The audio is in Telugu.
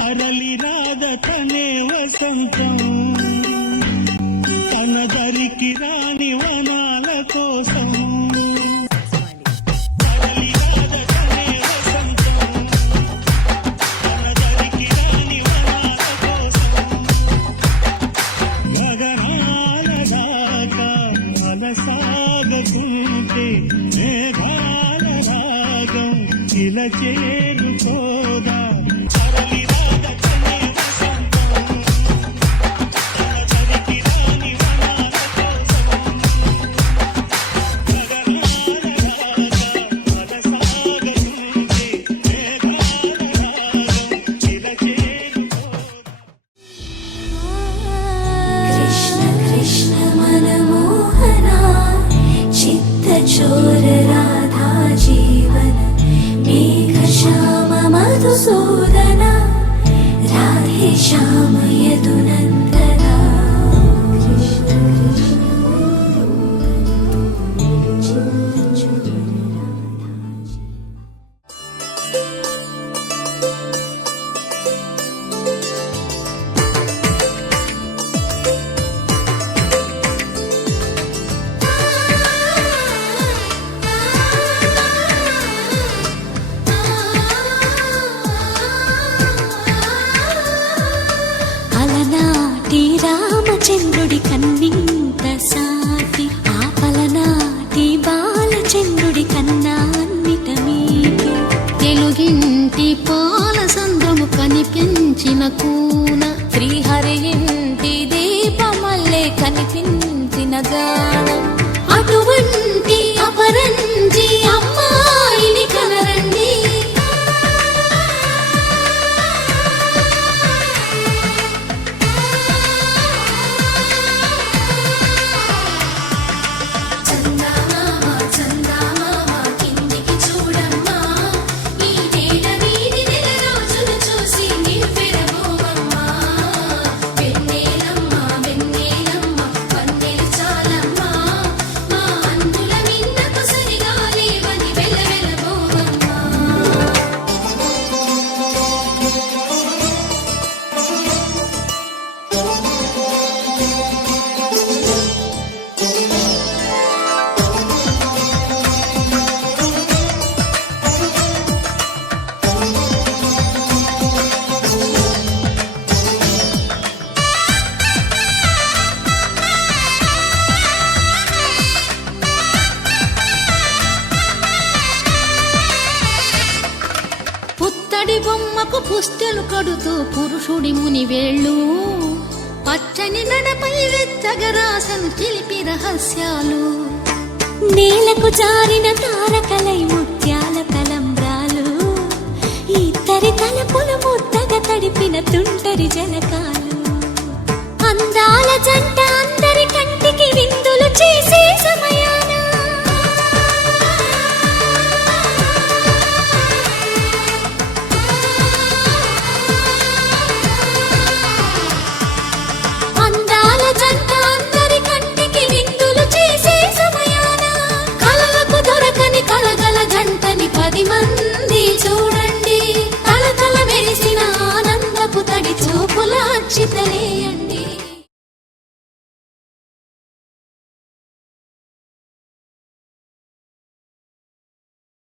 తరలి రాదటనే వసంతం తన దరికి రాని వనాల కోసం సాగకుంటే మేఘాల రాగం ఇలా చేరుకోదా తరలి రాదటనే వసంతం తన దరికి రాని వనాల కోసం గగనాల రాగం సాగకుంటే మేఘాల రాగం ఇలా చేరుకోదా కృష్ణ కృష్ణ మనమోహనా चोर राधा जीवन मेघ श्याम मधुसूदन राधे श्याम यदुनन्दना రామచంద్రుడి కన్నింత సాటి ఆపలనాటి బాలచంద్రుడి కన్నా అన్నిట మీకు తెలుగింటి పాల సంద్రము కనిపించిన కూన శ్రీహరి ఇంటి దీపమల్లే కనిపించిన గానం అటువంటి అపరంజి అమ్మాయిని కనరండి బొమ్మకు పుస్తెలు కడుతూ పురుషుడి ముని వేళ్ళు పచ్చని నడపై వెచ్చగరాసను చిలిపి రహస్యాలు నేలకు జారిన తారకలై ముత్యాల తలంబ్రాలు ఇద్దరి తలపులు ముద్దగా తడిపిన తుంటరి జలకాలు అందాల జంట అందరి కంటికి విందులు చేసే